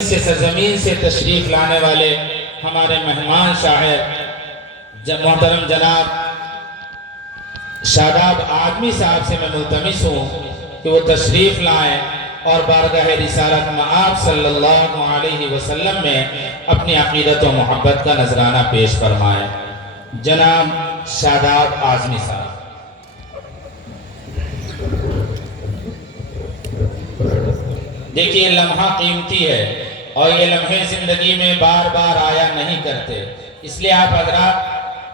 से सरजमीन से तशरीफ़ लाने वाले हमारे मेहमान साहब मोहतरम जनाब शादाब आदमी साहब से मैं मुल्तमिस हूँ कि वो तशरीफ़ लाएँ और बारगाह रिसालत में आप सल्लल्लाहु अलैहि वसल्लम में अपनी अक़ीदत व मोहब्बत का नजराना पेश फरमाएँ। जनाब शादाब आज़मी साहब। देखिए, लम्हा कीमती है और ये लम्हे ज़िंदगी में बार बार आया नहीं करते, इसलिए आप हज़रात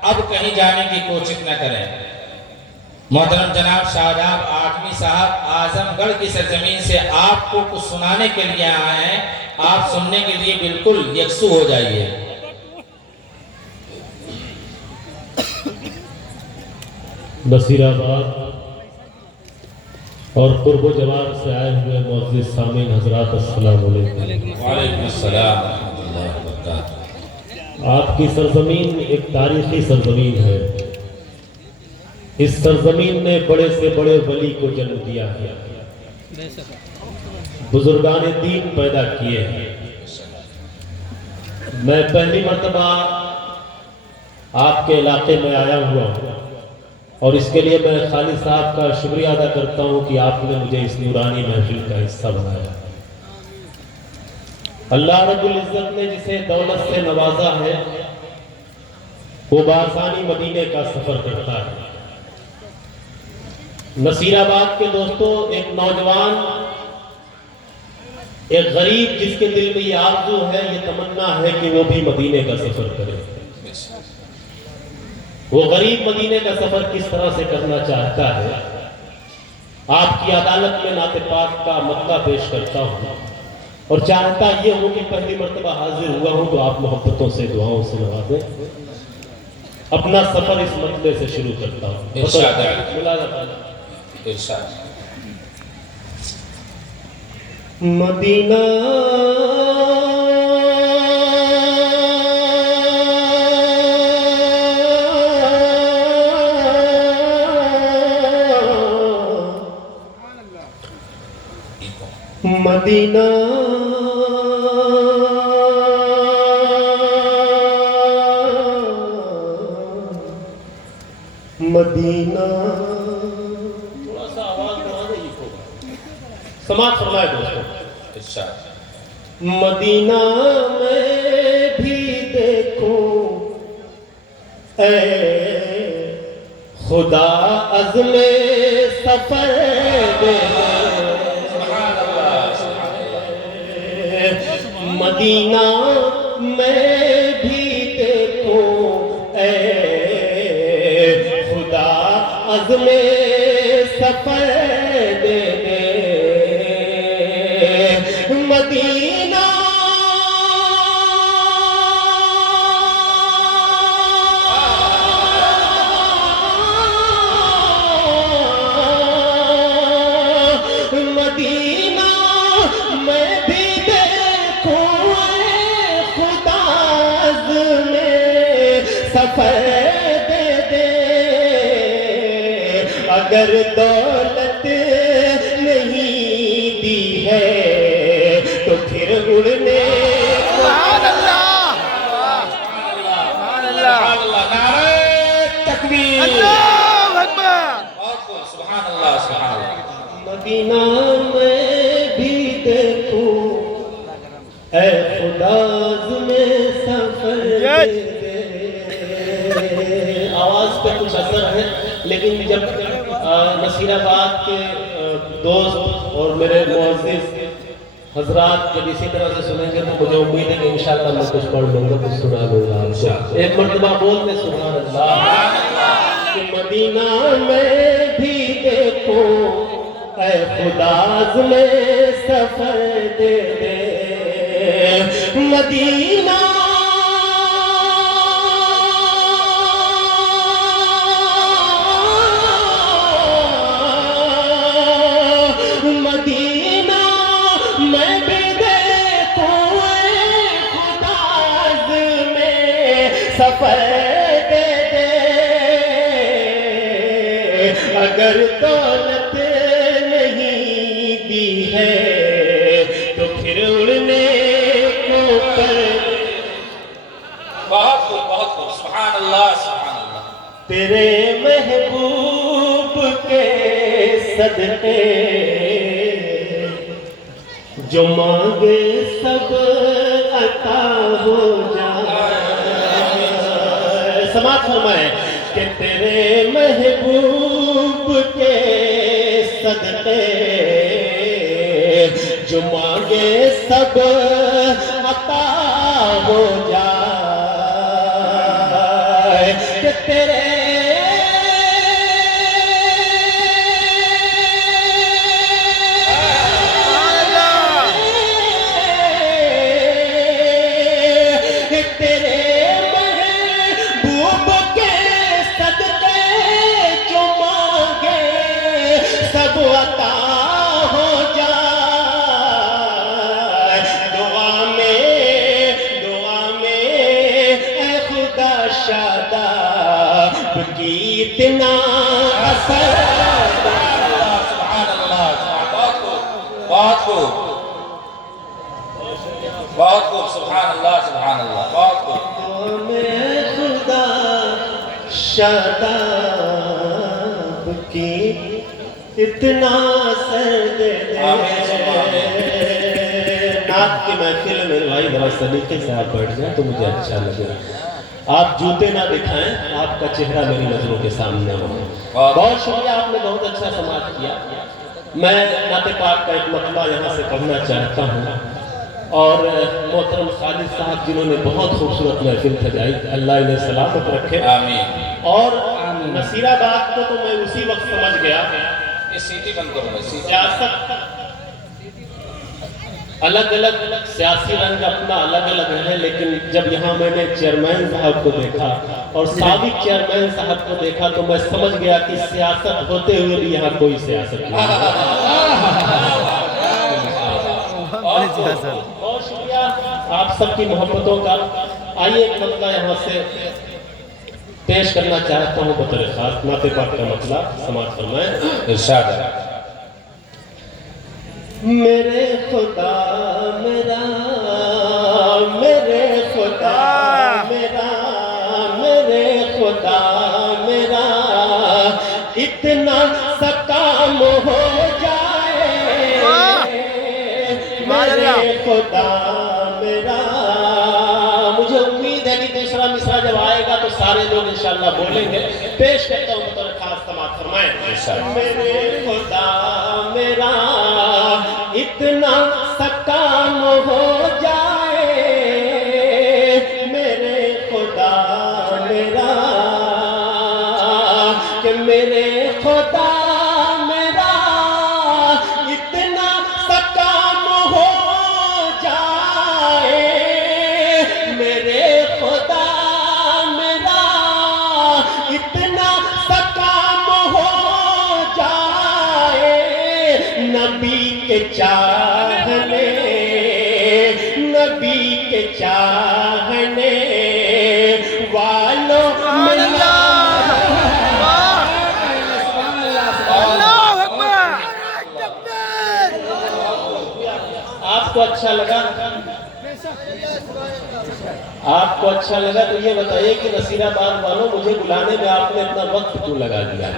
अब कहीं जाने की कोशिश न करें। मोहतरम जनाब शादाब आदमी साहब आजमगढ़ की सरजमीन से आपको कुछ सुनाने के लिए आए हैं। आप सुनने के लिए बिल्कुल यकसू हो जाइए। नसीराबाद और कुर्ब जवान से आए हुए मुअज़्ज़िज़ सामीन हज़रात, अस्सलाम वालेकुम। वालेकुम अस्सलाम रहमतुल्लाहि व बरकातुहू। आपकी सरजमीन एक तारीखी सरजमीन है। इस सरजमीन ने बड़े से बड़े वली को जन्म दिया है, बुजुर्गान दीन पैदा किए हैं। मैं पहली मर्तबा आपके इलाके में आया हुआ हूँ और इसके लिए मैं खालिद साहब का शुक्रिया अदा करता हूँ कि आपने मुझे इस नूरानी महफिल का हिस्सा बनाया। अल्लाह रब्बुल इज़्ज़त ने जिसे दौलत से नवाजा है वो बासानी मदीने का सफर करता है। नसीराबाद के दोस्तों, एक नौजवान, एक गरीब जिसके दिल में ये आरज़ू है, ये तमन्ना है कि वो भी मदीने का सफर करे। वो गरीब मदीने का सफर किस तरह से करना चाहता है, आपकी अदालत में नाते पाक का मसला पेश करता हूँ और चाहता ये हूँ कि पहली मर्तबा हाजिर हुआ हूँ तो आप मोहब्बतों से दुआओं से नवाजें। अपना सफर इस मसले से शुरू करता हूँ। मदीना मदीना मदीना, थोड़ा सा आवाज बढ़ा दे, समाज फरमाए दोस्तों। मदीना में भी देखूं ऐ खुदा अज़्मे सफर दे, मदीना में भी देखूं ऐ खुदा अज़्मे सफर दे दे। मदीना मदीना मैं भी देखूं खुदा अज़्मे सफर दे दे। अगर दौलत नहीं दी है तो फिर उड़ने मदीना में भी देखूं ऐ खुदा में सफर दे। आवाज पे कुछ असर है, लेकिन जब नसीराबाद के दोस्त और मेरे मुअज़्ज़िज़ हजरात जब इसी तरह से सुनेंगे तो मुझे उम्मीद है कि इंशाअल्लाह मैं कुछ पढ़ लूंगा, कुछ सुना लूंगा आपको। एक मर्तबा बोलते सुभान अल्लाह। कि मदीना में भी देखो ऐ खुदा में सफर दे दे। मदीना मदीना मैं भी देखूं खुदा में सफर दे दे। अगर दौलत नहीं दी है तो फिर उड़ने सुभान अल्लाह सुभान अल्लाह। तेरे महबूब के सदके जो मांगे सब अता हो जाए। समाज फरमाए कि तेरे महबूब के सदके जो मांगे सब अता हो जाए। कि तेरे इतना असर। सुभान अल्लाह बहुत खूब बहुत खूब बहुत खूब सुभान अल्लाह बहुत खूब। में खुदा शादाब की इतना असर दे दे। नात की महफिल में भाई जरा सलीके से आप बैठ जाए तो मुझे अच्छा लगेगा। आप जूते ना दिखाएं, आपका चेहरा मेरी नजरों के सामने हो। बहुत शुक्रिया, आपने बहुत अच्छा समाज किया। मैं नाते पाक का एक मतला यहाँ से पढ़ना चाहता हूँ और मोहतरम खालिद साहब जिन्होंने बहुत खूबसूरत महफिल सजाई, अल्लाह इन्हें सलामत रखे आमीन। और नसीराबाद को तो मैं उसी वक्त समझ गया। ये सीटी बंद करो। सियासत अलग अलग सियासी रंग अपना अलग अलग है, लेकिन जब यहाँ मैंने चेयरमैन साहब को देखा और साबिक चेयरमैन साहब को देखा तो मैं समझ गया कि सियासत होते हुए भी यहाँ कोई सियासत नहीं। बहुत शुक्रिया आप सबकी मोहब्बतों का। आइए एक मतला यहाँ से पेश करना चाहता हूँ बतौर खास नाते पाक का मतला समाज फरमाए। इरशाद है। मेरे खुदा मेरा मेरे खुदा मेरा मेरे खुदा मेरा इतना सा काम हो जाए। मेरे खुदा मेरा। मुझे उम्मीद है कि दूसरा मिसरा जब आएगा तो सारे लोग इंशाअल्लाह बोलेंगे। पेश करता हूँ बतौर खास समाज फरमाए। मेरे खुदा मेरा इतना सा काम हो जाए। मेरे खुदा मेरा कि मेरे खुदा मेरा इतना सा काम हो जाए। मेरे खुदा मेरा इतना सा काम हो जाए। नबी के चाहने नबी के चाहने वालों आपको अच्छा लगा? आपको अच्छा लगा तो ये बताइए कि नसीराबाद वालों मुझे बुलाने में आपने इतना वक्त क्यों लगा दिया?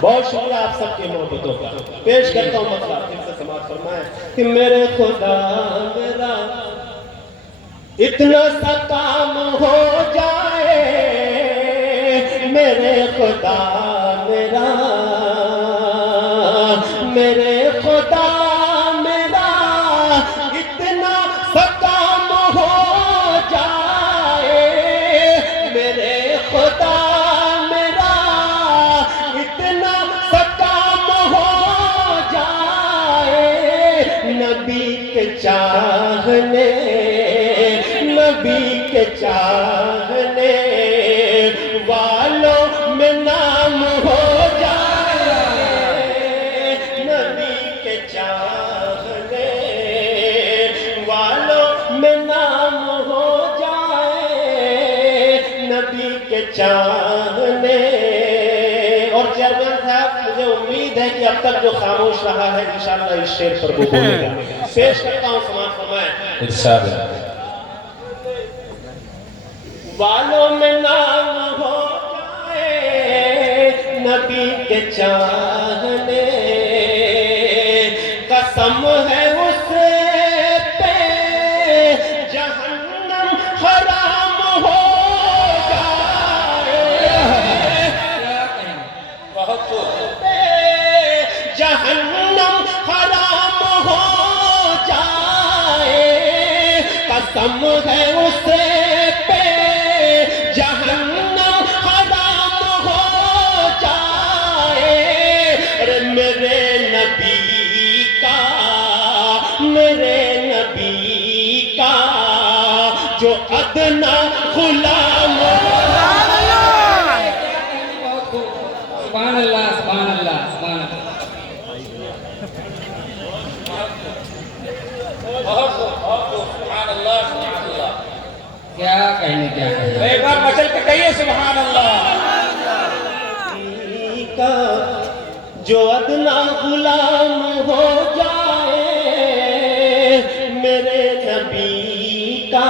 बहुत शुक्रिया आप सबके मोहब्बतों का। पेश करता हूँ मतलब फिर से समाज फरमाए कि मेरे खुदा मेरा इतना सा काम हो जाए। मेरे खुदा मेरा मेरे खुदा मेरा इतना सा काम हो जाए। मेरे खुदा मेरा इतना सा काम हो जाए। नबी के चाहने नबी के चाहने वालों में नाम हो जाए। नबी के चाहने वालों में नाम हो जाए। नबी के चाहने। और चेयरमैन साहब मुझे उम्मीद है कि अब तक जो खामोश रहा है इंशाअल्लाह इस शेर पर वो बोलेगा। पेश करता हूँ समाज फरमाए। इरशाद है। वालों में नाम हो जाए नबी के चाहने, कसम है उस पे जहन्नम हराम हो जाए। बहुत खूब। जहन्नम हराम हो जाए, कसम है उस पे जहन्नम हराम हो जाए। अरे मेरे नबी का, मेरे नबी का जो अदना गुलाम सुभान अल्लाह, सुभान अल्लाह, सुभान अल्लाह। बहुत खूब, बहुत खूब। सुभान अल्लाह, सुभान अल्लाह। क्या कहने, क्या कहने। एक बार मचल के कहिए सुभान अल्लाह। का जो अदना गुलाम हो जाए मेरे नबी का।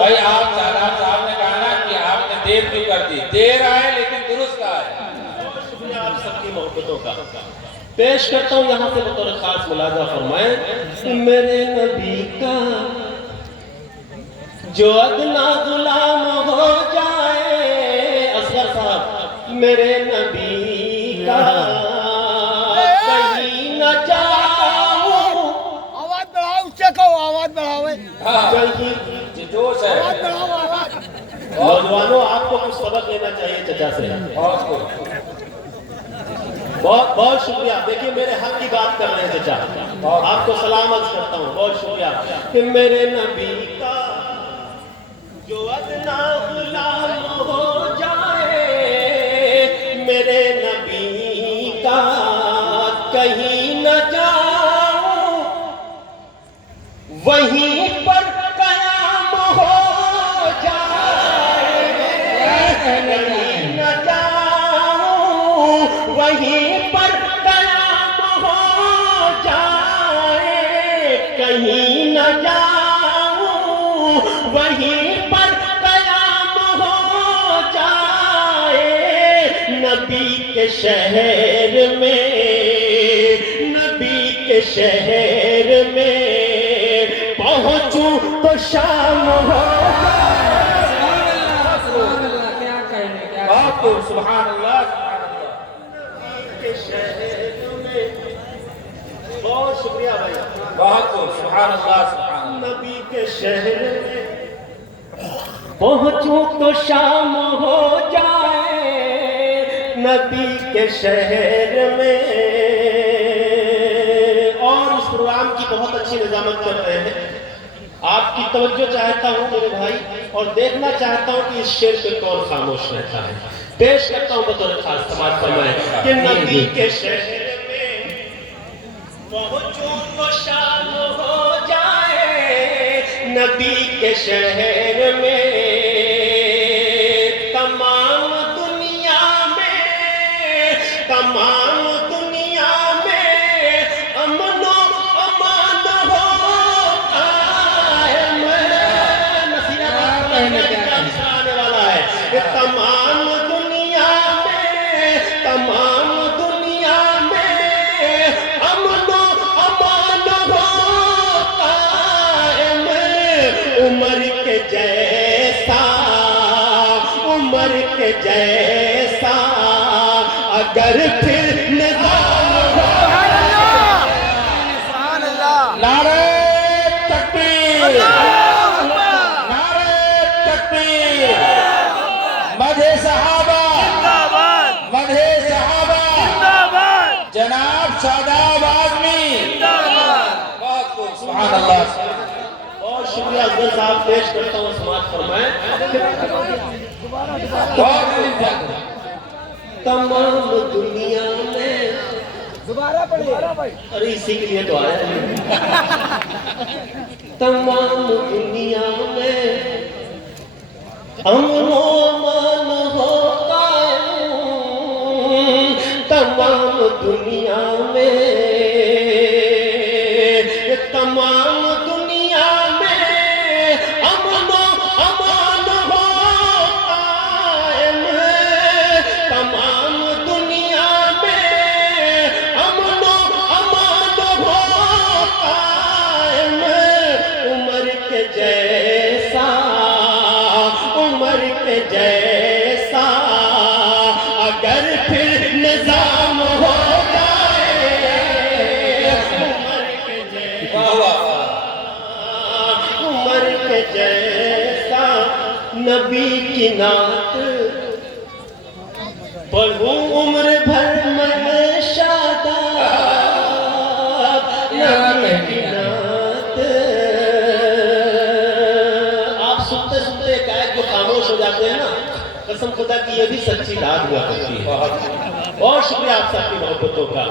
भाई आप सादात साहब ने कहा ना कि आपने देर क्यों कर दी? देर आए लेकिन दुरुस्त आए। शुक्रिया आप सबकी मोहब्बतों का। पेश करता हूँ यहाँ से बतौर खास मुलाजा फरमाएं, मेरे नबी का जो अदना गुलाम हो जाए। असगर साहब, मेरे नबी का कहीं न जाऊं। आवाज बढ़ाओ, उससे कहो आवाज बढ़ाओ, कहीं जी जोश है। आवाज बढ़ाओ, आवाज। नौजवानों आपको कुछ सबक लेना चाहिए चचा से। बहुत खूब। बहुत बहुत शुक्रिया। देखिए मेरे हक की बात कर रहे हैं चचा, आपको सलाम अर्ज करता हूँ। बहुत शुक्रिया कि मेरे नबी का जो अदना गुलाम हो जाए मेरे नबी का कहीं न जाऊं, वहीं पर कयाम हो जाए। कहीं न जाऊं, वहीं पर कयाम हो जाए। कहीं न जाऊं, वहीं पर कयाम हो जाए। नबी के शहर में, नबी के शहर में पहुंचूं तो शाम हो सुभान अल्लाह, क्या कहने, क्या बहुत खूब। सुभान अल्लाह, सुभान अल्लाह। के शहर में। बहुत शुक्रिया भाई। बहुत खूब। सुभान अल्लाह, सुभान अल्लाह। नबी के शहर में पहुंचूं तो शाम हो जाए। नबी के शहर में। और इस प्रोग्राम की बहुत अच्छी निजामत कर रहे हैं। आपकी तवज्जो चाहता हूं मेरे भाई, और देखना चाहता हूं कि इस शेर पे कौन खामोश रहता है। पेश करता हूं बतौर खास समाज फरमाए कि नबी के शहर में पहुंचूं तो शाम हो जाए। नबी के शहर में तमाम दुनिया में, तमाम दुनिया में अमनो अमान हो कायम। नसीहत आने वाला है। तमाम दुनिया में, तमाम दुनिया में अमनो अमान हो कायम। उमर के जैसा, उमर के जैसा अगर फिर निजाम हो। नारे तकबीर, नारे तकबीर। मधे सहाबा, मधे सहाबा, जनाब शादाब आदमी। बहुत खूब। सुभान अल्लाह। बहुत शुक्रिया अफजल साहब। पेश करता हूँ समाज फरमाए। बहुत खूब। तमाम दुनिया में, दोबारा पढ़िए भाई। अरे इसी के लिए तो आया है। तमाम दुनिया में अमन अमान होता है। तमाम दुनिया में, तमाम दुनिया में अमन अमान के जैसा अगर फिर निजाम हो जाए, उमर के जैसा, उमर के जैसा नबी की नात पढ़ूं उम्र भर मैं शादाब, नबी की नात। आप सुनते सुनते एकाएक जो खामोश हो जाते हैं ना, कसम खुदा की ये भी सच्ची बात हुआ करती है। बहुत शुक्रिया आप सबकी मोहब्बतों का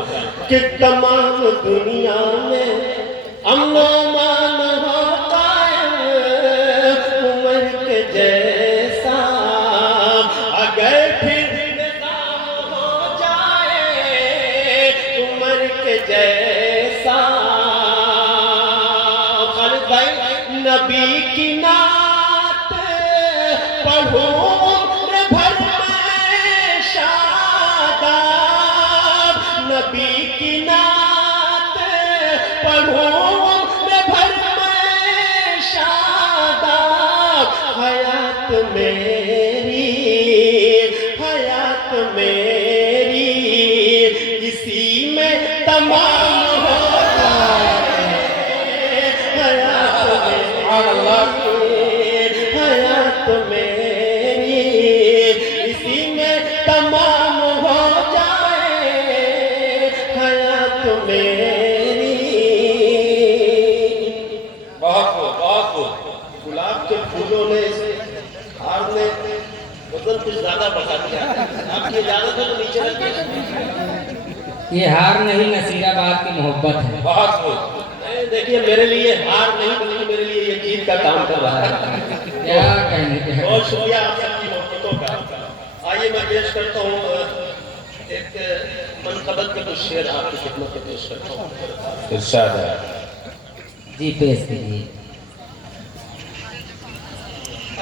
कि तमाम दुनिया में अमनो मान हो कायम, उमर के जैसा अगर फिर निजाम हो जाए, उमर के जैसा। खालिद भाई, नबी की नात पढ़ो उम्र भर में शादाब, नबी की नात पढ़ो उम्र भर में शादाब। हयात मेरी, हयात मेरी इसी में तमाम हो जाए, हयात मेरी, हयात मेरी इसी में तमाम हो जाए, हयात मेरी। बहुत खूब, बहुत खूब। गुलाब के फूलों ने, इस हार ने वजन कुछ ज्यादा बढ़ा दिया। आपकी इजाजत है तो नीचे रखिए। ये हार नहीं नसीराबाद की मोहब्बत है। बहुत खूब। देखिए मेरे लिए हार नहीं बल्कि मेरे लिए ये जीत का काम कर रहा है। क्या कहने के हैं। बहुत शुक्रिया आप सबकी मोहब्बतों का। आइए मैं पेश करता हूँ एक मनकबत के कुछ शेर आपकी खिदमत में पेश करता हूँ। इरशाद है। जी पेश कीजिए।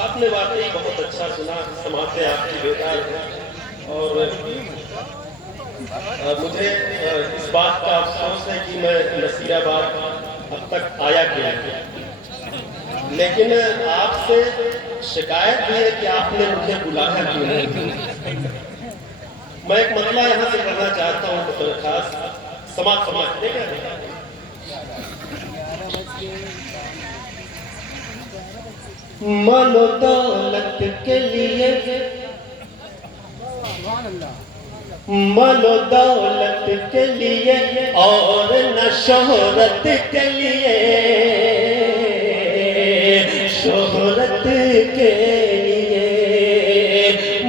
आपने वाकई बहुत अच्छा सुना, समाते आपकी बेदार है। और मुझे इस बात का अफसोस है कि मैं नसीराबाद अब तक आया गया, लेकिन आपसे शिकायत भी है कि आपने मुझे बुलाया क्यों नहीं। मैं एक मसला यहाँ से करना चाहता हूँ बतौर खास, समाज ठीक है। मानो दौलत के लिए, मानो दौलत के लिए और न शोहरत के लिए, शोहरत के लिए।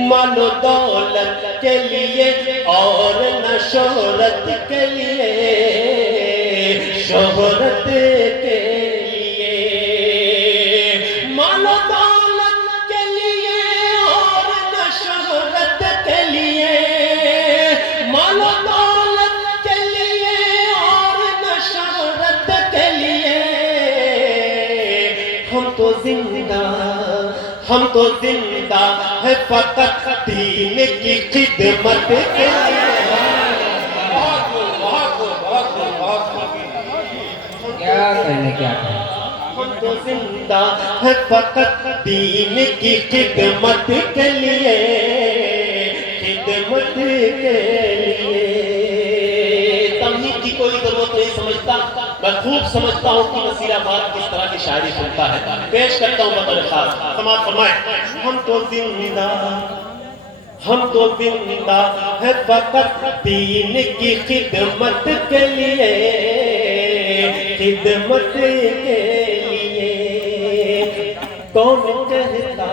मानो दौलत के लिए और न शोहरत के लिए, शोहरत के लिए। मानो दौलत के लिए और न शोहरत के लिए, मानो दौलत के लिए और न शोहरत के लिए। हम तो जिंदा, हम तो जिंदा है फकत दीन की खिदमत के लिए। बहुत खूब, बहुत खूब, बहुत खूब, बहुत खूब। क्या कहने, क्या कहने। हम तो जिंदा है फकत दीन की खिदमत के लिए, खिदमत के लिए। तमहीद की कोई जरूरत नहीं समझता, मैं खूब समझता हूँ कि नसीराबाद किस तरह की शायरी सुनता है। पेश करता हूँ बतौर खास, समाअत फरमाएं। हम तो जिंदा, हम तो जिंदा है फकत दीन की खिदमत के लिए, खिदमत के लिए। कौन कहता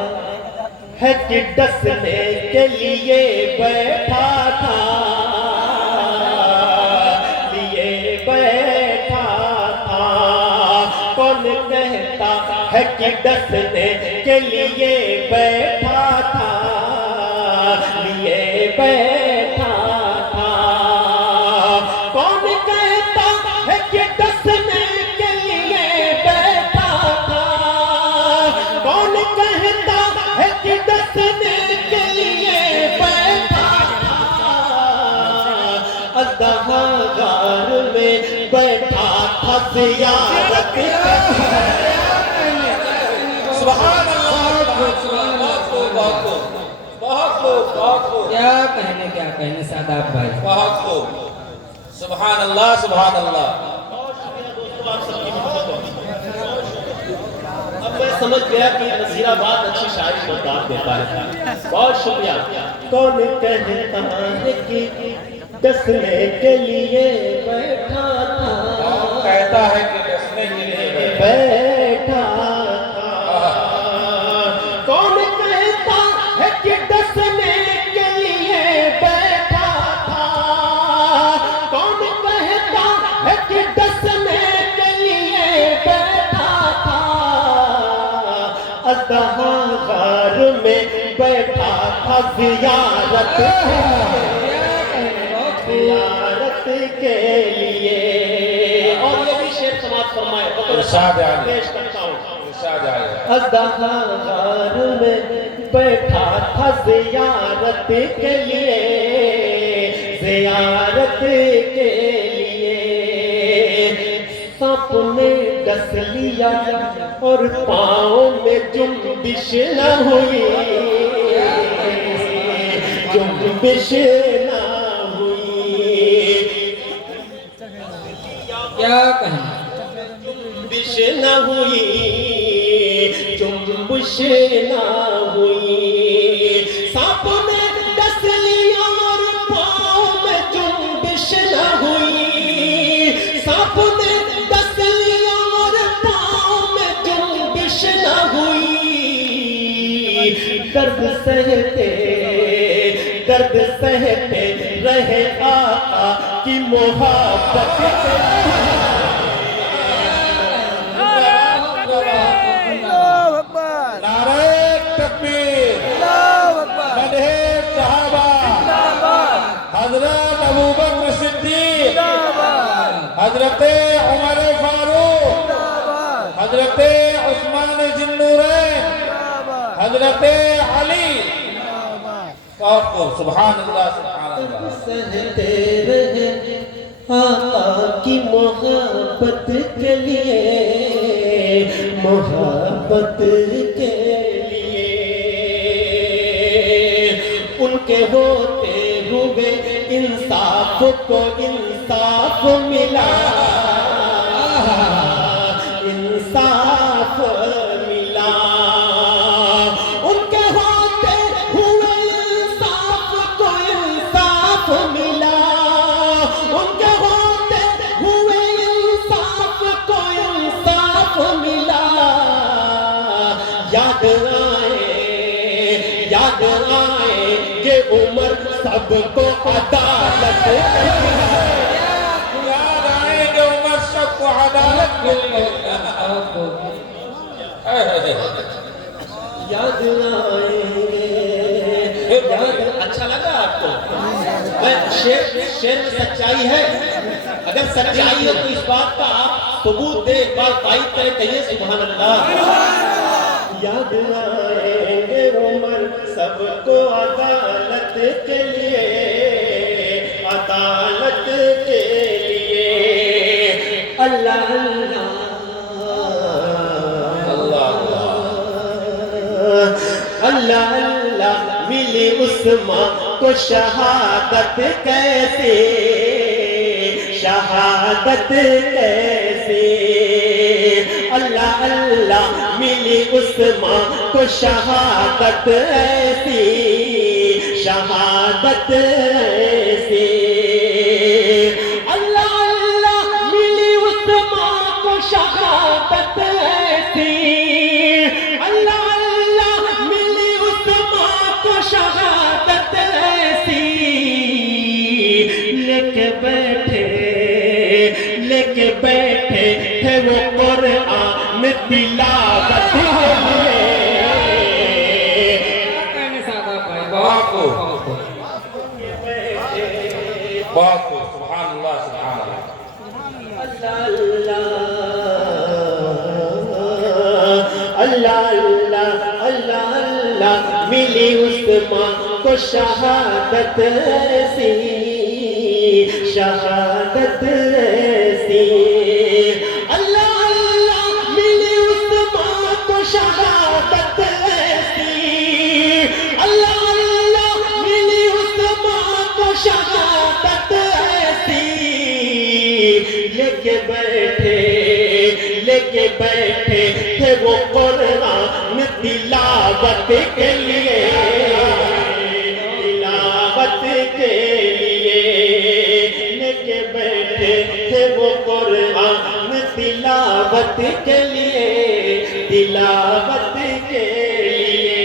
है कि डसने के लिए बैठा था, लिए बैठा था। कौन कहता है कि डसने के लिए बैठा था, लिए बैठा था। कौन कहता है कि डसने के लिए बैठा था, कौन कहता है कि डसने के लिए बैठा था। अज़्ज़हार में बैठा था ज़ियारत सुभान अल्लाह, बहुत खूब, बहुत खूब, बहुत खूब। कहने सादाब भाई। बहुत खूब, सुभान अल्लाह सुभान अल्लाह। अब मैं समझ गया कि नसीराबाद अच्छी शायरी बता देता है। बहुत शुक्रिया। कौन कहता है कि डसने के लिए बैठा था, कहता है कि डसने के लिए बैठा था। कौन कहता है कि डसने के लिए बैठा था, कौन कहता है कि डसने के लिए बैठा था। अज़हा गार में बैठा था ज़ियारत के लिए। और ये भी शेर समाप्त फरमाए इरशाद आए। पेश करता हूँ। इरशाद आए। अज़हा गार में बैठा था ज़ियारत के लिए, ज़ियारत के लिए। सांप ने डस लिया और पाँव में जुम्बिश न हुई, जुम्बिश न हुई। क्या कहें, जुम्बिश न हुई, जुम्बिश न हुई। सांप ने डस लिया और पाँव में जुम्बिश न हुई, सांप ने डस लिया और पाँव में जुम्बिश न हुई। दर्द सहते रहे आका की मोहब्बत के। अल्लाहु अकबर, नारे तकबीर, अल्लाहु अकबर, मदहे सहाबा, जिंदाबाद, हजरत अबू बकर सिद्दीक, जिंदाबाद, हजरत उमर फारूक, जिंदाबाद, हजरत उस्मान जिन्नूरैन, जिंदाबाद, हजरत अली। जिंदाबाद। बहुत खूब, सुभान अल्लाह सुभान अल्लाह। सहते रहे आका की मोहब्बत के लिए, मोहब्बत के लिए। उनके होते हुए इंसाफ को इंसाफ मिला, इंसाफ मिला। उनके होते हुए इंसाफ को इंसाफ मिला, उनके होते हुए इंसाफ को इंसाफ मिला। याद आए कि उमर सबको अदालत याद आएंगे उमर सबको अदालत के लिए। याद आएंगे। अच्छा लगा आपको? शेर में सच्चाई है। अगर सच्चाई हो तो इस बात का आप सबूत दे, एक बार तारीफ करें, कहिए सुभान अल्लाह। याद आएंगे उमर सबको अदालत के लिए, अदालत के लिए। अल्लाह अल्लाह अल्लाह मिली उस्मान को शहादत कैसे, शहादत कैसे। अल्लाह अल्लाह मिली उस्मान को शहादत ऐसी, शहादत ऐसी। अल्लाह अल्लाह मिली उस्मान को शहादत ऐसी, अल्लाह अल्लाह मिली उस्मान को शहादत ऐसी। लेके बैठे थे वो कुरान तिलावत के लिए। कहने सादाब भाई, बहुत खूब, बहुत खूब। बहुत खूब, सुभान अल्लाह सुभान अल्लाह। अल्लाह अल्लाह अल्लाह अल्लाह मिली उस्मान को शहादत ऐसी, शहादत ऐसी। अल्लाह अल्लाह मिली उस्मान को शहादत ऐसी, अल्लाह अल्लाह मिली उस्मान को लेके बैठे थे वो कुरान तिलावत के लिए, तिलावत के लिए लेके बैठे थे वो कुरान तिलावत के लिए, तिलावत के लिए।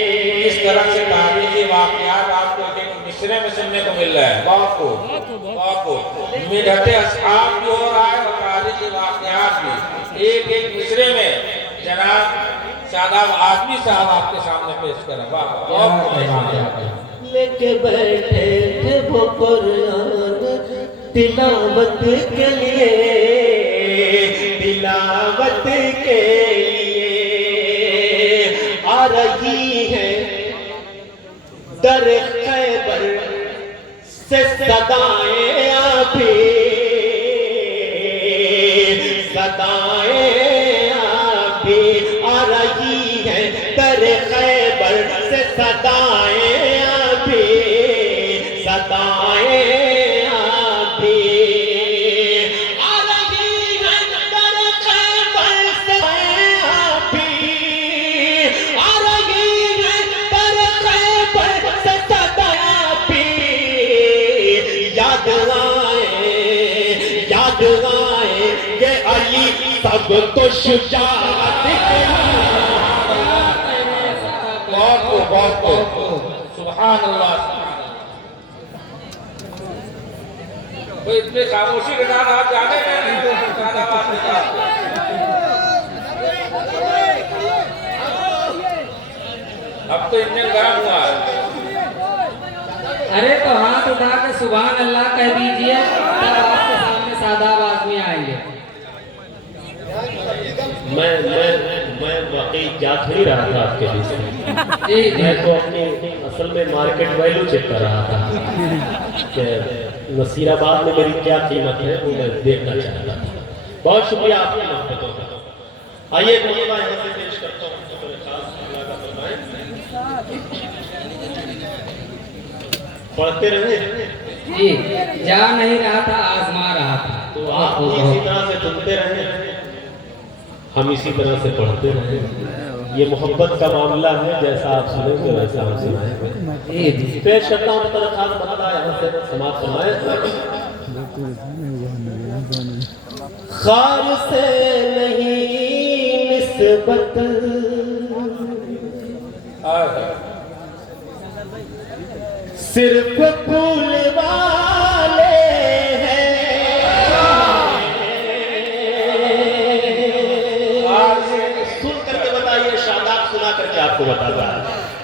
इस तरह से तारीखी वाक़यात आपको एक मिसरे में सुनने को मिल रहा है। बहुत मिडते असहाब भी हो रहा है और तारीखी वाक़यात भी एक एक मिसरे में जनाब शादाब आज़मी साहब आपके सामने पेश करें। बहुत लेके बैठे थे वो कुरान तिलावत के लिए, तिलावत के लिए। आ रही है दर खैबर से सदाएं अभी, सदाएं अभी आ रही है दर खैबर से सदाएं अभी, सदाएं अभी आ रही है दर खैबर से अभी, आ रही है दर खैबर से सदाएं अभी। याद आए ये अली सब तो शुजाअत बहुत सुभान अल्लाह। कोई इतनी खामोशी के साथ आप जाने नहीं ज़्यादा बात नहीं करते। अब तो इंजन गर्म हुआ है। अरे तो हाथ उठा के सुभान अल्लाह कह दीजिए, तब आपके सामने सादाब आदमी आएंगे। मैं वाकई जा थोड़ी रहा था आपके बीच में, मैं तो अपनी असल में मार्केट वैल्यू चेक कर रहा था कि नसीराबाद में मेरी क्या कीमत है, वो मैं देखना चाहता था। बहुत शुक्रिया आपकी मोहब्बतों का। आइए यहाँ से पेश करता हूँ पढ़ते रहे जी, जा नहीं रहा था, आजमा रहा था। तो आप भी इसी तरह से सुनते रहे, हम इसी तरह से पढ़ते रहे। ये मोहब्बत का मामला है, जैसा आप सुनेंगे वैसा हम सुनाएंगे। पेश करता हूँ खास बता यहाँ से समाप्त फरमाए। खार से नहीं निस्बत सिर्फ फूल वाले हैं, सुन करके बताइए, शादाब सुना करके आपको बताता है।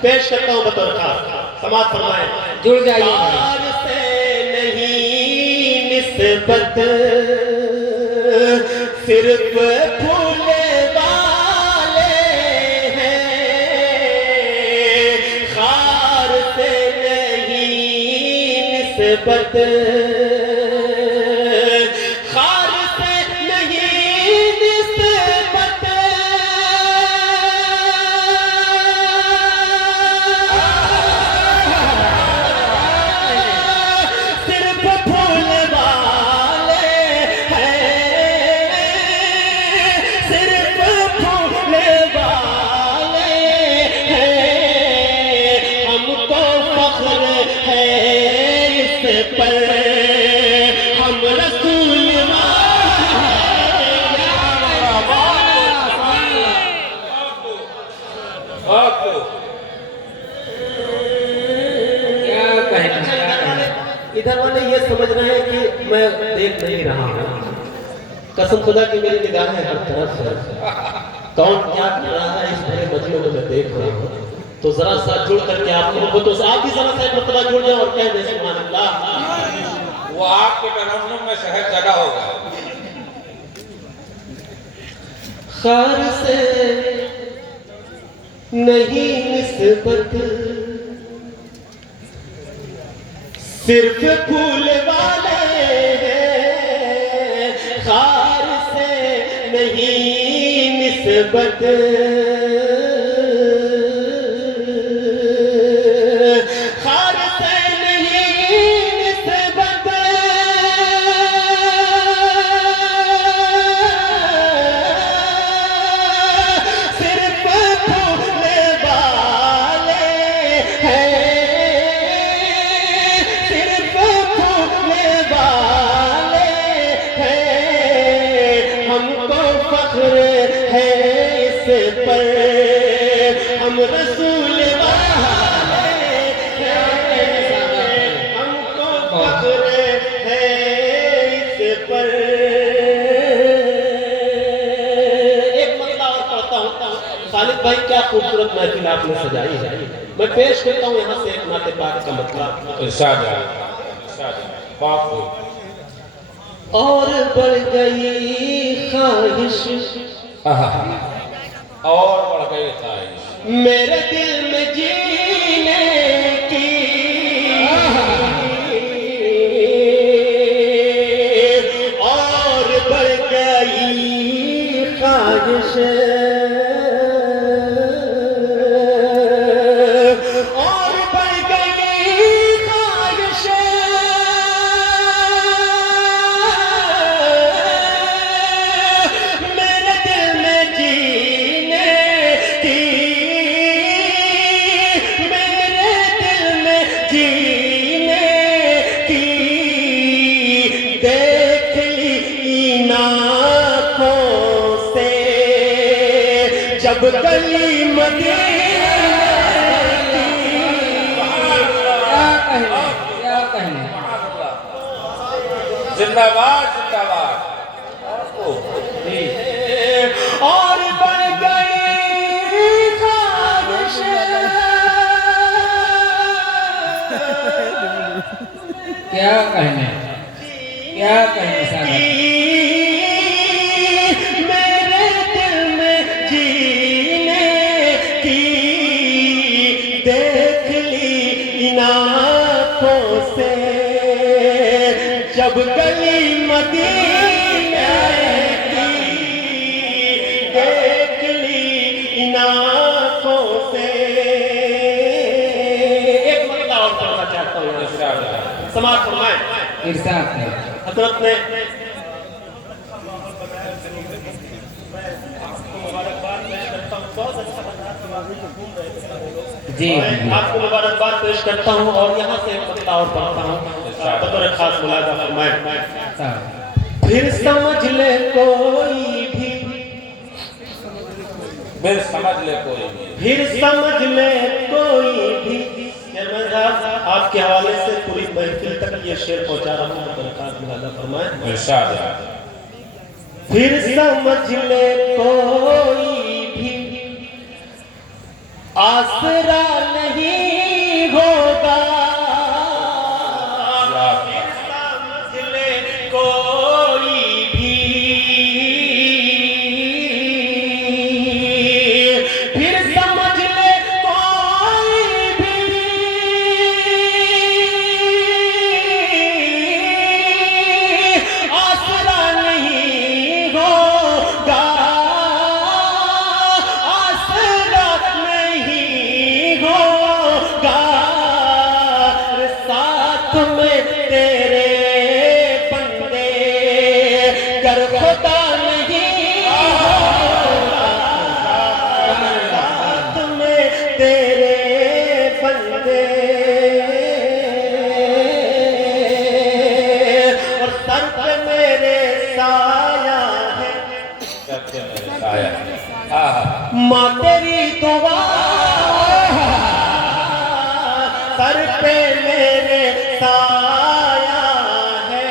पेश करता हूँ बतौर खास, समाप्त फरमाए। जुड़ जाइए। खार से नहीं निस्बत सिर्फ फूल वाले हैं, खार से निस्बत खार से नहीं निस्बत सिर्फ फूल वाले हैं, सिर्फ फूल वाले हैं। हमको फख्र है पर हम रसूल इधर वाले ये समझ रहे हैं कि मैं देख नहीं रहा हूँ। कसम खुदा की मेरी निगाहें हर तरफ है, कौन क्या कर रहा है इस भरे मजनू में मैं देख रहा हूँ। तो जरा सा जुड़ करके आप लोगों को, तो आप भी जरा सा एक मरतबा जुड़ जाए और कह दे सुभान अल्लाह। वो आपके तरन्नुम में शहर जगह होगा। खार से नहीं निस्बत सिर्फ फूल वाले हैं, खार से नहीं निस्बत खार से नहीं निस्बत पर हम रसूल वाले हैं, हमको फख्र है इस पर। एक मतलब और पढ़ता हूँ। खालिद भाई क्या खूबसूरत महफिल आपने सजाई है। मैं पेश करता हूँ यहाँ से एक नाते पाक का मतलब। इरशाद है, बहुत खूब। और बढ़ गई ख्वाहिश, और बढ़ गई ख्वाहिश मेरे दिल में जीने की, और बढ़ गई ख्वाहिश, और बढ़ गई ख्वाहिश, मेरे दिल में जीने की, मेरे दिल में जीने की, देख ली इन आँखों से जब गली मदीने की। क्या कहने जिंदाबाद जिंदाबाद। और बढ़ गई ख्वाहिश, क्या कहने सादा। मेरे दिल में जीने की, देख ली इन आँखों से जब गली मदीने की, देख ली इन आँखों से। एक मतलब और पढ़ना चाहता हूँ यहाँ से। समाज फरमाएं। इरशाद है। हजरत ने जी मैं आपको मुबारकबाद पेश करता हूँ और यहाँ से एक मतलब और पढ़ता हूँ। बतौर खास मुलाजा फरमाएं। फिर समझ ले कोई भी, फिर समझ ले कोई भी, फिर समझ ले कोई भी। चेयरमैन साहब आपके हवाले से पूरी महफिल तक ये शेर पहुंचा रहा हूँ। बतौर खास मुलाजा फरमाएं। इरशाद है। फिर समझ ले कोई भी आसरा नहीं होगा, फिर समझ ले कोई भी, फिर समझ ले कोई भी, आसरा नहीं होगा, आसरा नहीं होगा, साथ में तेरे बंदे कर खुदा नहीं होगा, साथ में तेरे बंदे, और सर पे मेरे साया है, सबसे मेरे साया। माँ तेरी दुआ, सर पे मेरे साया है,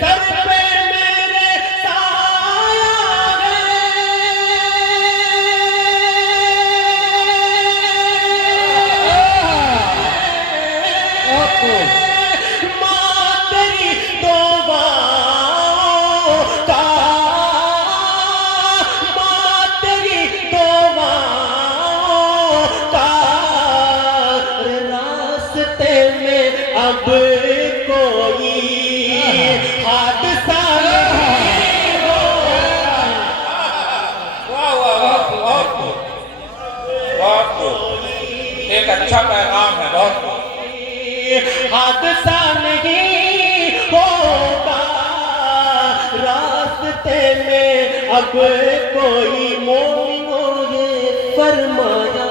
सर पे मेरे साया है, माँ तेरी दुआओं का, माँ तेरी दुआओं का, रास्ते में अब कोई हादसा नहीं होगा, वाह वाह वाह, बहुत खूब, बहुत खूब। एक अच्छा पैगाम है, बहुत खूब। हादसा नहीं होगा, रास्ते में अब कोई मोमिनों ये फरमाया।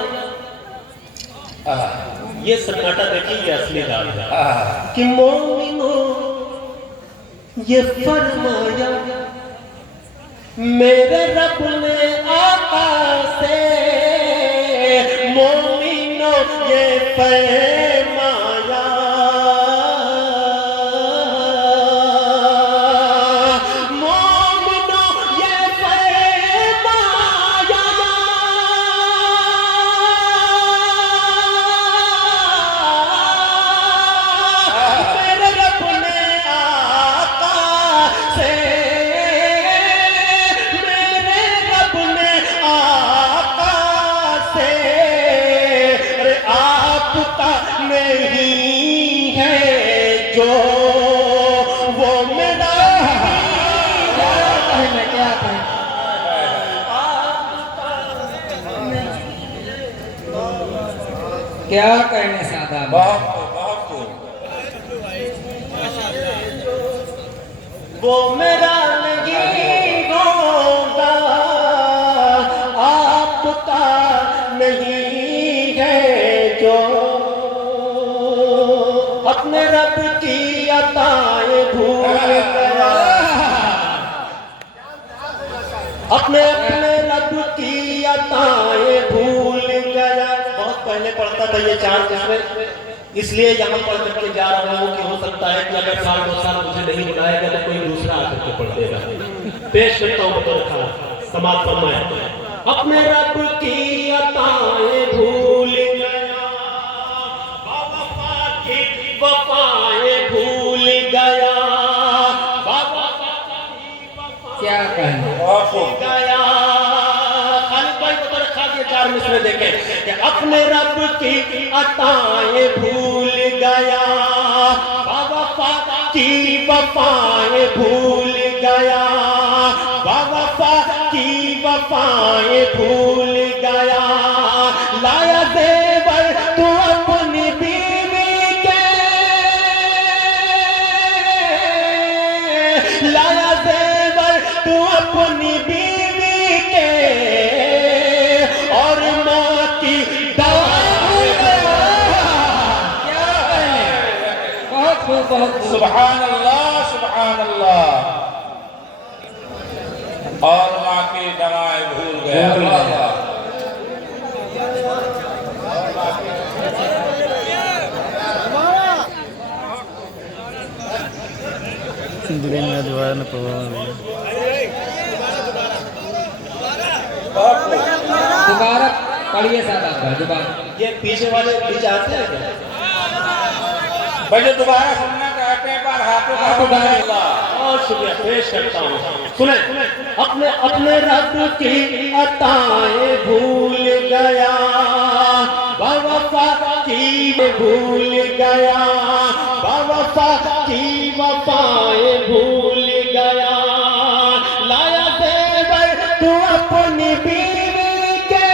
ये सन्नाटा देखिए, ये असली दाल है कि मोमिनों ये फरमाया मेरे रब ने आका से मोमिनो ये फरमाया, मोमिनो ये फरमाया, मेरे रब ने आका से, नहीं है जो वो मेरा क्या कहने सादा बहुत वो मेरा नहीं होगा, आपका नहीं है जो अपने रब की अताएं भूल गया, अपने रब की अताएं भूल गया। बहुत पहले पढ़ता था ये 4 किस्में, इसलिए यहाँ पढ़ करके जा रहा हूँ कि हो सकता है कि अगर 1-2 साल मुझे नहीं बुलाएगा तो कोई दूसरा आकर के पढ़ देगा। पेश करता हूँ समाज फरमाए, अपने रब की अताएं भूल गया, वफाएं भूल गया, क्या कहने गया। खाली भाई को रखा दिए 4 मिसरे देखें कि अपने रब की अताएं भूल गया, वफा की वफाएं भूल गया, वफा की वफाएं भूल गया। लाया ज़ेवर तू अपनी बीवी के, लाया ज़ेवर तू अपनी बीवी के, और माँ की दवा बहुत खूब बहुत खूब। सुभान अल्लाह और माँ की दवाएं भूल गया। दुनिया दोबारा न दोबारा पढ़िए सादा दोबारा। ये पीछे वाले पीछे आते हैं क्या? बजे दोबारा सुनना चाहते हैं बार हाथों का बहुत शुक्रिया, पेश करता हूँ। सुने, अपने रब की अताएं भूल गया, वफा की भूल गया, वफा की वफाएं भूल गया। लाया ज़ेवर तू अपनी बीवी के,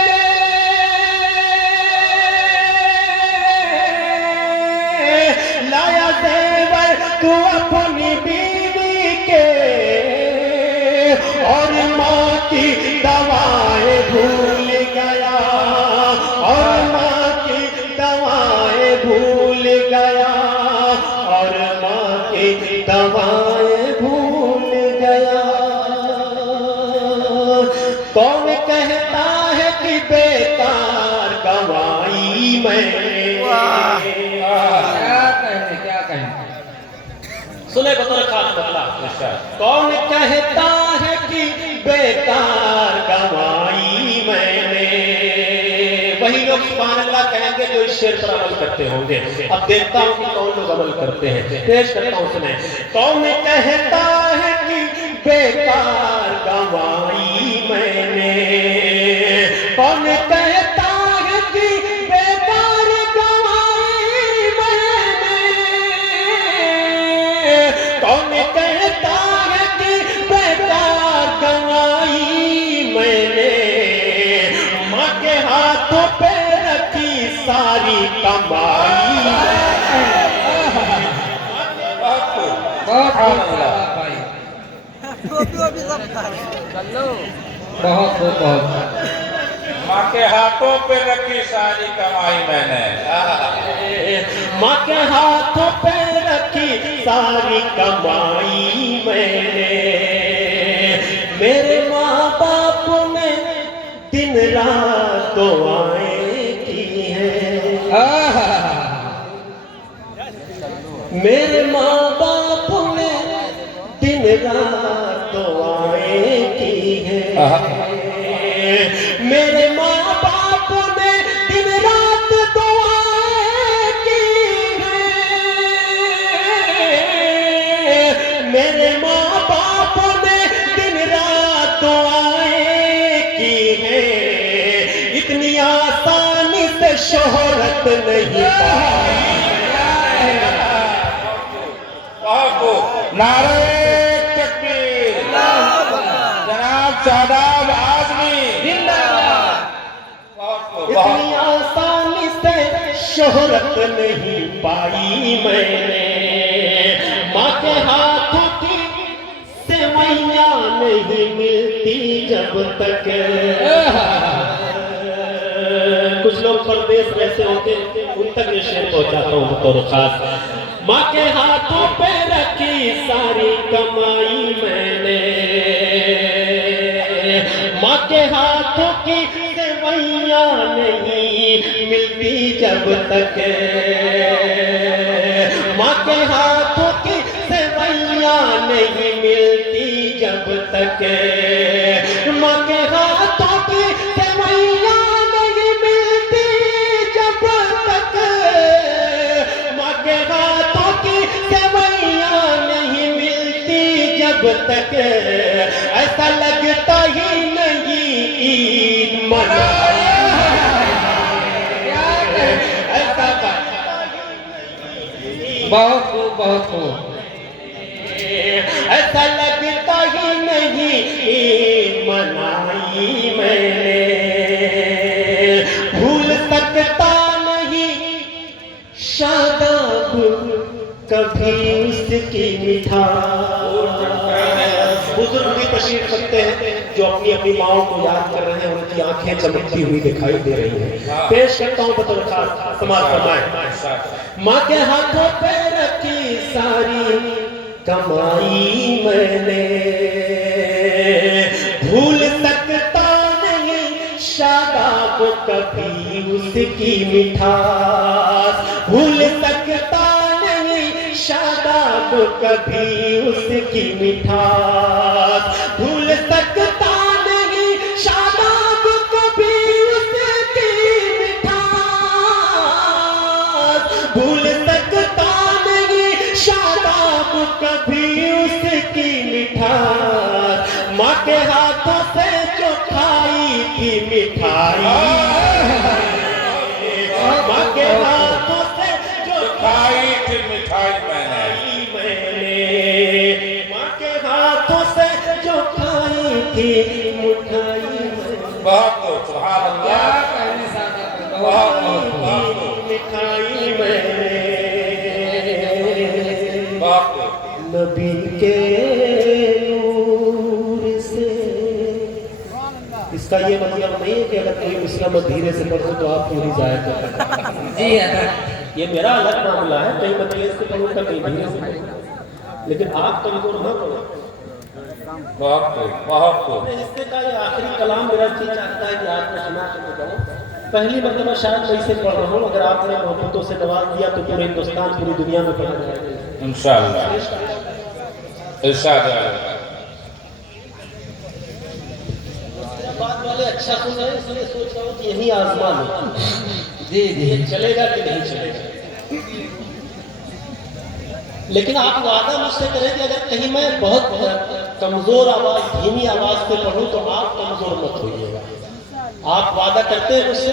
लाया ज़ेवर तू अपनी बीवी के, और माँ की दवाएं भूल गया, और माँ की दवाएं भूल गया, और माँ की दवाएं भूल गया। कौन कहता है कि बेकार गवाई मैंने, क्या कहने सुने बतौर खास मतलब, कौन कहता है कि बेकार गवाई मैंने। वही लोग सुभान अल्लाह कहेंगे जो इस शेर पर अमल करते होंगे। अब देखता हूँ कि कौन लोग अमल करते हैं, पेश करता हूँ सुने। कौन कहता है कि बेकार गवाई मैंने, कौन कहता है कि बेकार गवाई मैंने, कौन कहता है कि बेकार गवाई मैंने। माँ के हाथों पे रखी सारी कमाई, बहुत खूब सादा भाई, बहुत खूब बहुत। माँ के हाथों पे रखी सारी कमाई मैंने, माँ के हाथों पे रखी सारी कमाई मैंने। मेरे माँ दिन रात दुआएं की हैं। मेरे माँ बाप ने दिन रात दुआएं की हैं। मेरे माँ बाप ने दिन रात दुआएं की हैं। मेरे माँ बाप ने दिन रात दुआएं की हैं। इतनी आसानी से शोहरत नहीं पाई। नारे तकबीर, जनाब शादाब आजमी जिंदाबाद। इतनी आसानी से शोहरत नहीं पाई मैंने। माँ के हाथों की सेवैयां नहीं मिलती जब तक। कुछ लोग परदेश में से होते, उन तक ये शेर पहुंचाता हूँ बतौर खास। माँ के हाथों पे रखी सारी कमाई मैंने। माँ के हाथों की सेवैयां नहीं मिलती जब तक। माँ के हाथों की सेवैयां नहीं मिलती जब तक। माँ के हाथों की सेवैयां नहीं मिलती जब तक। माँ के हाथों की सेवैयां नहीं मिलती जब तक। ऐसा लगता ही नहीं ईद मनाई। ऐसा बहुत खूब, बहुत खूब। ऐसा लगता ही नहीं ईद मनाई मैंने। भूल सकता नहीं शादाब कभी उसकी मिठाई। बुजुर्ग भी तशरीफ रखते हैं जो अपनी अपनी माओ को याद कर रहे हैं, उनकी आंखें चमकती हुई दिखाई दे रही हैं। पेश करता हूं बतौर खास समाज फरमाए। माँ के हाथों पे रखी सारी कमाई मैंने। भूल सकता नहीं शादाब कभी उसकी मिठास। भूल सकता नहीं शादाब कभी उसकी मिठास। भूल सकता नहीं शादाब कभी उसकी मिठास। भूल सकता नहीं शादाब कभी उसकी मिठास। माँ के हाथों से जो खाई थी मिठाई। माँ के हाथों से जो खाई थी मिठाई मैंने। माँ के हाथों से जो खाई थी मिठाई। बहुत खूब, सुभान अल्लाह। कहने सादा, बहुत खूब, बहुत खूब, मिठाई मैंने। बहुत खूब। नबी के नूर से। इसका ये मतलब नहीं है कि अगर कोई मुस्लिम धीरे से पढ़ो तो आप क्यों नहीं जाया करते। जी है। ये मेरा अलग मामला है, कहीं मैं तेज से पढ़ूंगा कहीं धीरे से पढ़ूंगा, लेकिन आप कमजोर न करो। बहुत खूब, बहुत खूब। इससे का ये आखिरी कलाम मेरा जी चाहता है कि आपको सुना के जाऊं। पहली मरतबा शायद मैं इसे पढ़ रहा हूँ। अगर आपने मोहब्बतों से नवाज दिया तो पूरे हिंदुस्तान, पूरी दुनिया में पढ़ा जाएगा इंशाअल्लाह। इरशाद है। बात वाले अच्छा सुन रहे हैं, इसलिए सोच रहा हूँ कि यही आजमा लो। जी जी। चलेगा कि नहीं चलेगा। लेकिन आप वादा मुझसे करें कि अगर कहीं मैं बहुत कमजोर आवाज, धीमी आवाज से पढ़ूं तो आप कमजोर मत होइएगा। आप वादा करते हैं मुझसे?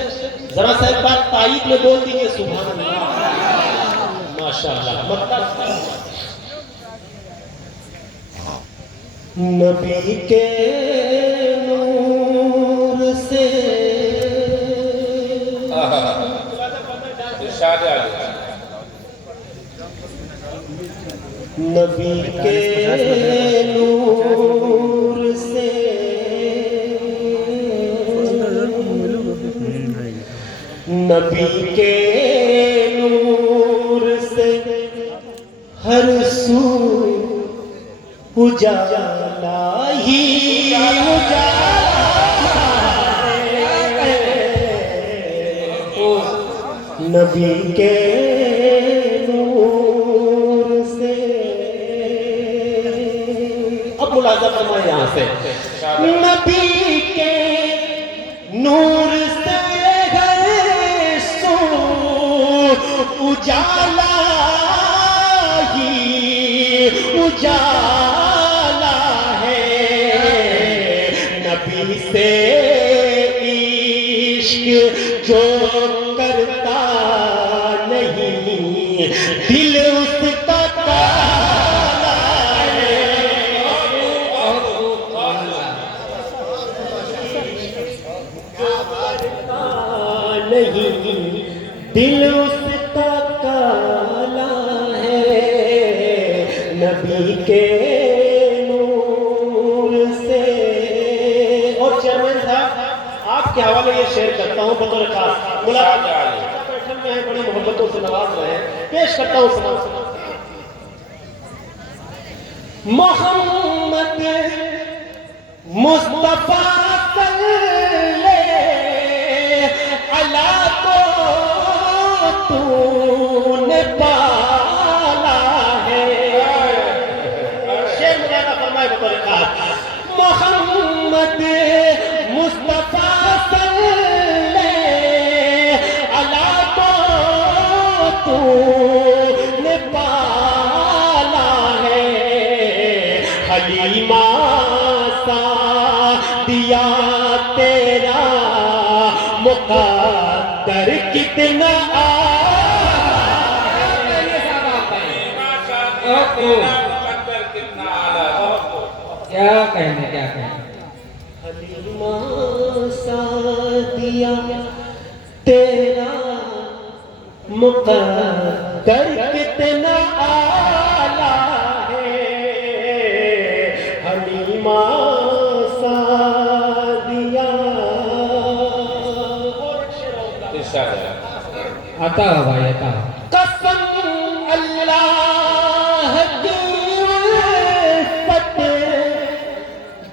जरा सा एक बार तारीफ में बोल दीजिए सुभान अल्लाह, माशाअल्लाह। मतलब नबी के नूर से इरशाद है। नबी के नूर से नबी के नूर से हर सू उजाला ही उजाला है। नबी के नूर से। अब मुलाजा फरमाए यहाँ से, नबी के नूर से है सो उजाला ही उजाला है, नबी से इश्क जो करता नहीं दिल उसका काला है। जो करता नहीं दिल उसका काला है, नबी के नूर से। और चेयरमैन साहब आपके हवाले ये शेयर करता हूँ बतौर खास, मुलाकात बैठन में है, बड़ी मोहब्बतों से नवाज रहे हैं, पेश करता हूँ सलाम। मोहम्मद मुस्तफा सल्ले अला को तूने पाला है। शेर मुलाकात फरमाए बतौर खास, मोहम्मद मुस्तफा सल्ले अला को तूने पाला है, हलीमा सा दिया तेरा मुक़द्दर कितना क्या कहने क्या कहने। हलीमा सा दिया तेरा मुक़द्दर कितना आला है, हलीमा सा दिया। आता है भाई आता है। कसम अल्लाह की उल्फत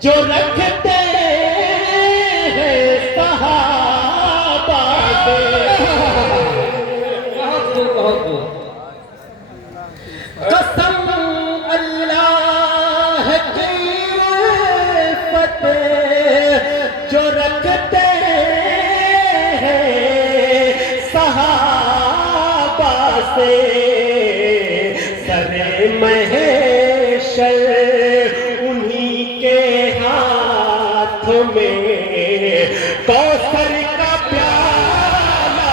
जो रखते हैं सहाबा से। बहुत खूब बहुत खूब। कसम अल्लाह की उल्फत जो रखते हैं सहाबा से, सरे महशर उन्हीं के हाथ में कौसर का प्याला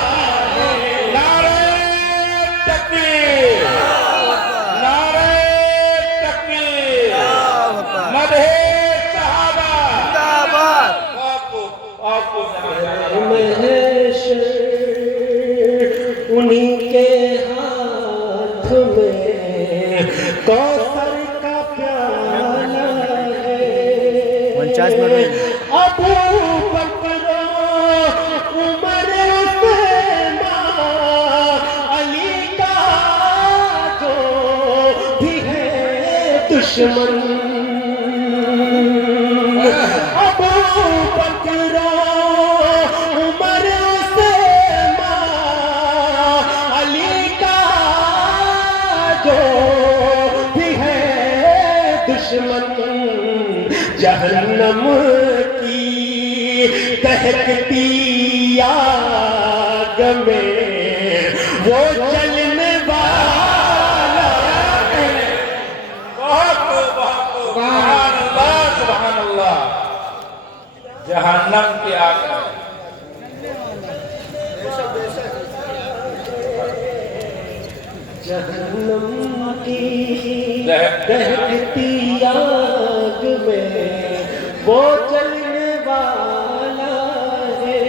है। नारे तकबीर, नारे तकबीर, मदहे सहाबा। जिंदाबाद। आपको महशर उन्हीं के हाथ में कौसर का प्याला है। 49 मिनट। अबू बकर उमर उस्मान अली का जो भी है दुश्मन, अबू बकर उमर उस्मान अली का जो भी है दुश्मन, जहन्नम की दहकती आग में वो जलने वाला है। बहुत सुभान अल्लाह, सुभान अल्लाह। जहन्नम की आग है। जहन्नम की दहकती आग में वो जलने वाला है।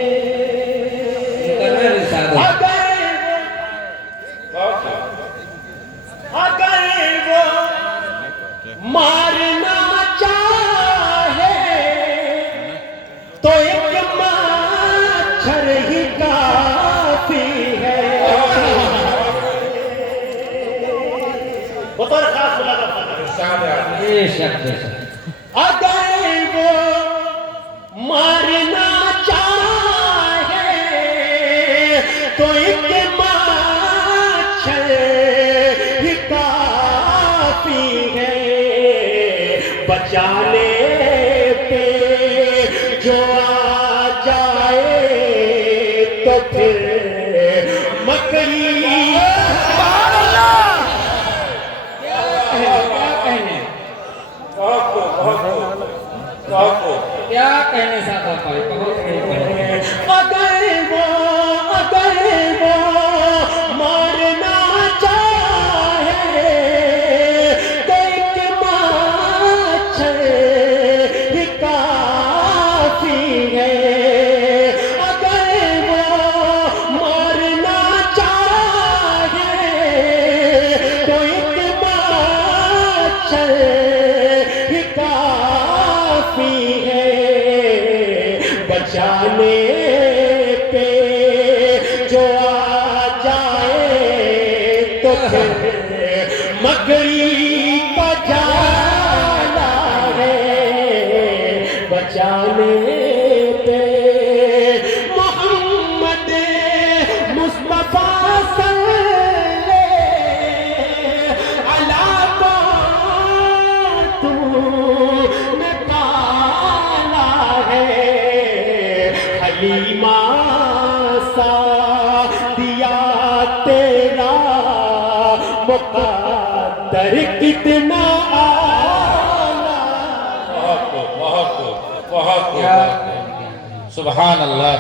अगर वो मारना चाहे तो एक मच्छर ही काफी है। बतौर खास मुलाकात बेशक बेशक। अगर वो मारना चाहे तो एक बचाने पे जो आ जाए तो फिर मकड़ी क्या कहने सादा भाई, बहुत सही कहने। अगर वो मारना चाहे तो एक माछर ही काफी है। अगर वो मारना चाहे तो एक माछर ही काफी है। बचाने पे जो आ जाए तो फिर मकड़ी का जाला है। बचाने पे मोहम्मद मुस्तफा सल्ले अला को तूने पाला है। हलीमा सा दिया तेरा मुक़द्दर कितना आला। बहुत सुभान अल्लाह।